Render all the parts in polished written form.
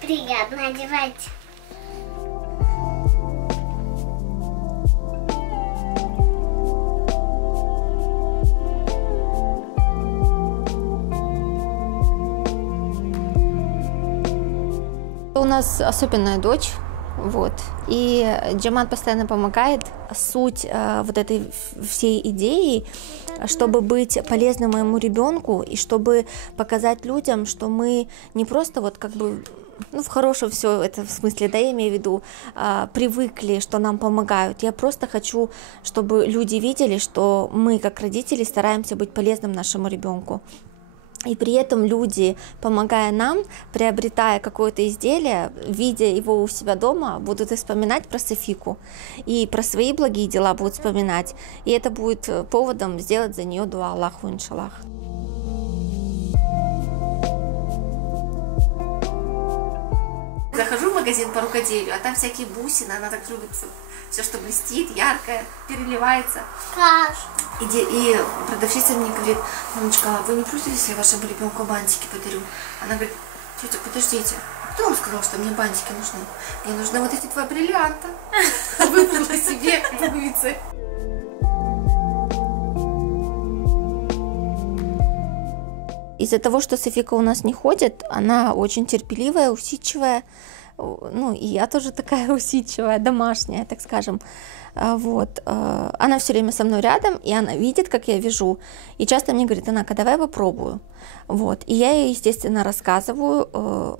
приятно одевать. У нас особенная дочь, вот, и Джамат постоянно помогает. Суть вот этой всей идеи, чтобы быть полезным моему ребенку и чтобы показать людям, что мы не просто вот как бы, ну, в хорошем все это в смысле, да, я имею в виду, привыкли, что нам помогают. Я просто хочу, чтобы люди видели, что мы, как родители, стараемся быть полезным нашему ребенку. И при этом люди, помогая нам, приобретая какое-то изделие, видя его у себя дома, будут вспоминать про Софику и про свои благие дела будут вспоминать. И это будет поводом сделать за нее дуа Аллаху, иншаллах. Захожу в магазин по рукоделию, а там всякие бусины, она так любит все, что блестит, яркое, переливается. И продавщица мне говорит: мамочка, вы не против, если я вашему ребенку бантики подарю? Она говорит: тетя, подождите, а кто вам сказал, что мне бантики нужны? Мне нужны вот эти два бриллианта. Выбрала себе пуговицы. Из-за того, что Софика у нас не ходит, она очень терпеливая, усидчивая. Ну, и я тоже такая усидчивая, домашняя, так скажем. Вот. Она все время со мной рядом, и она видит, как я вяжу. И часто мне говорит: Анака, давай попробую. Вот. И я ей, естественно, рассказываю,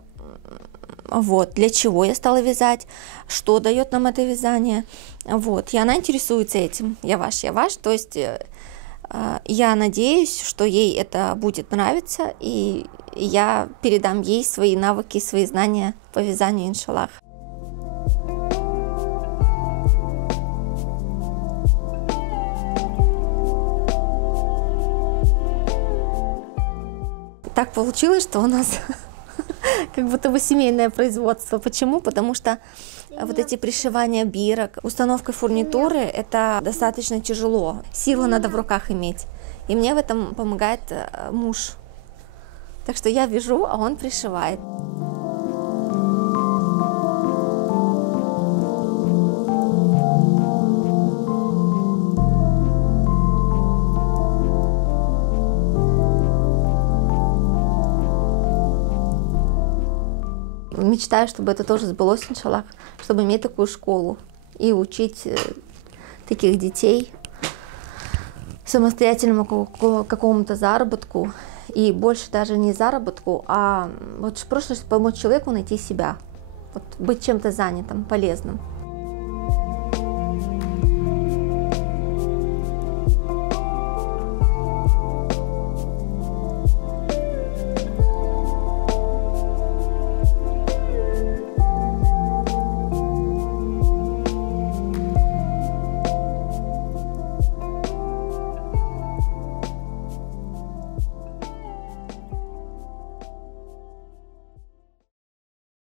вот, для чего я стала вязать, что дает нам это вязание. Вот. И она интересуется этим. Я ваш. То есть я надеюсь, что ей это будет нравиться, и я передам ей свои навыки, свои знания по вязанию, иншаллах. Так получилось, что у нас как будто бы семейное производство. Почему? Потому что вот эти пришивания бирок, установка фурнитуры — это достаточно тяжело. Силу надо в руках иметь. И мне в этом помогает муж. Так что я вяжу, а он пришивает. Мечтаю, чтобы это тоже сбылось, иншаллах, чтобы иметь такую школу и учить таких детей самостоятельному какому-то заработку. И больше даже не заработку, а вот просто помочь человеку найти себя, вот быть чем-то занятым, полезным.